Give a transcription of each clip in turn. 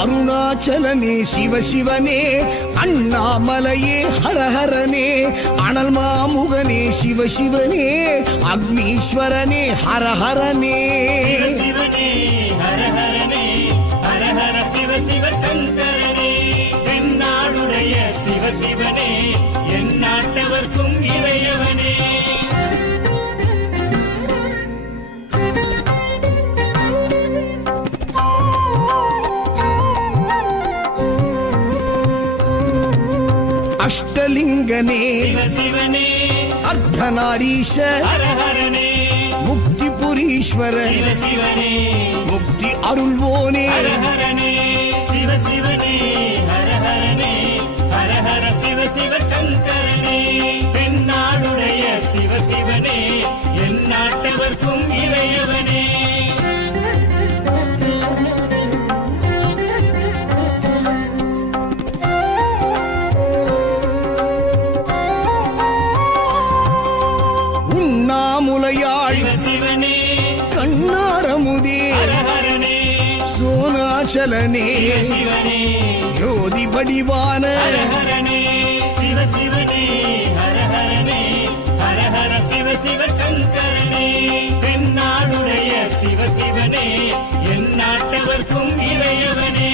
அருணாச்சலனே சிவசிவனே, அண்ணாமலையே ஹரஹரனே, அனல் மாமுகனே சிவசிவனே, அக்னீஸ்வரனே ஹரஹரனே. சிவசிவனே ஹரஹரனே, ஹரஹர சிவ சிவ சங்கரனே, தென்னாடுடைய சிவசிவனே, என் நாட்டவர்க்கும் இறையவனே. அஷ்டலிங்கனே சிவசிவனே, அர்த்தநாரீஷ ஹரஹரனே, முக்திபுரீஸ்வர சிவசிவனே, முக்தி அருள்வோனே. ஹரஹரனே சிவசிவனே, ஹரஹரனே, ஹரஹர சிவ சிவ சங்கரனே, தென்னாடுடைய சிவசிவனே, என் நாட்டவர்க்கும் இறையவனே. உண்ணாமுலையாள் சிவசிவனே, கண்ணாரமுதே ஹரஹரனே, சோனாச்சலனே சிவசிவனே, ஜோதி வடிவான ஹரஹரனே சிவசிவனே, ஹரஹரனே, ஹரஹர சிவ சிவ சங்கரனே, தென்னாடுடைய சிவசிவனே, என் நாட்டவர்க்கும் இறையவனே.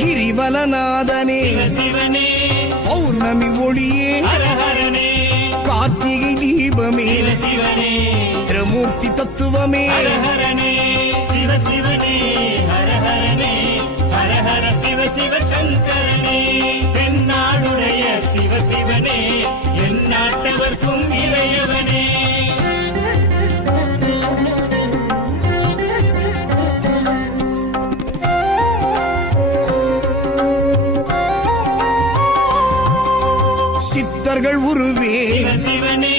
கிரிவலநாதனே சிவசிவனே, பௌர்ணமி ஒளியே ஹரஹரனே, கார்த்திகை தீபமே சிவசிவனே, திரமூர்த்தி தத்துவமே. ஹரஹரனே சிவசிவனே, ஹரஹரனே, ஹரஹர சிவ சிவ சங்கரனே, தென்னாடுடைய சிவசிவனே, என் நாட்டவர்க்கும் இறையவனே. சித்தர்கள் உருவே சிவசிவனே,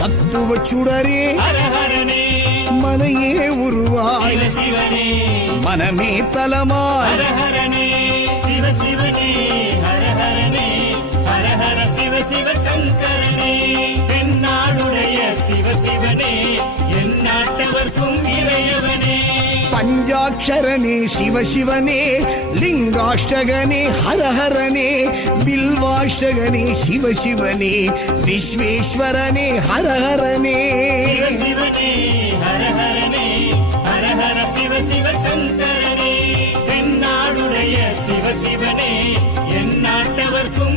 தத்துவ சுடரே ஹரஹரனே, மனையே உருவாய் சிவசிவனே, மனமே தலமாய். ஹரஹரனே சிவசிவனே, ஹரஹரனே, ஹரஹர சிவ சிவ சங்கரனே, தென்னாடுடைய சிவசிவனே, என் நாட்டவர்க்கும் இறையவனே. பஞ்சாட்சரனே சிவசிவனே, லிங்காஷ்டகனே ஹரஹரனே, பில்வாஷ்டகனே சிவசிவனே, விஸ்வேஸ்வரனே ஹரஹரனே. சிவசிவனே, ஹரஹரனே, ஹரஹர சிவ சிவ சங்கரனே, தென்னாடுடைய சிவசிவனே, என் நாட்டவர்க்கும்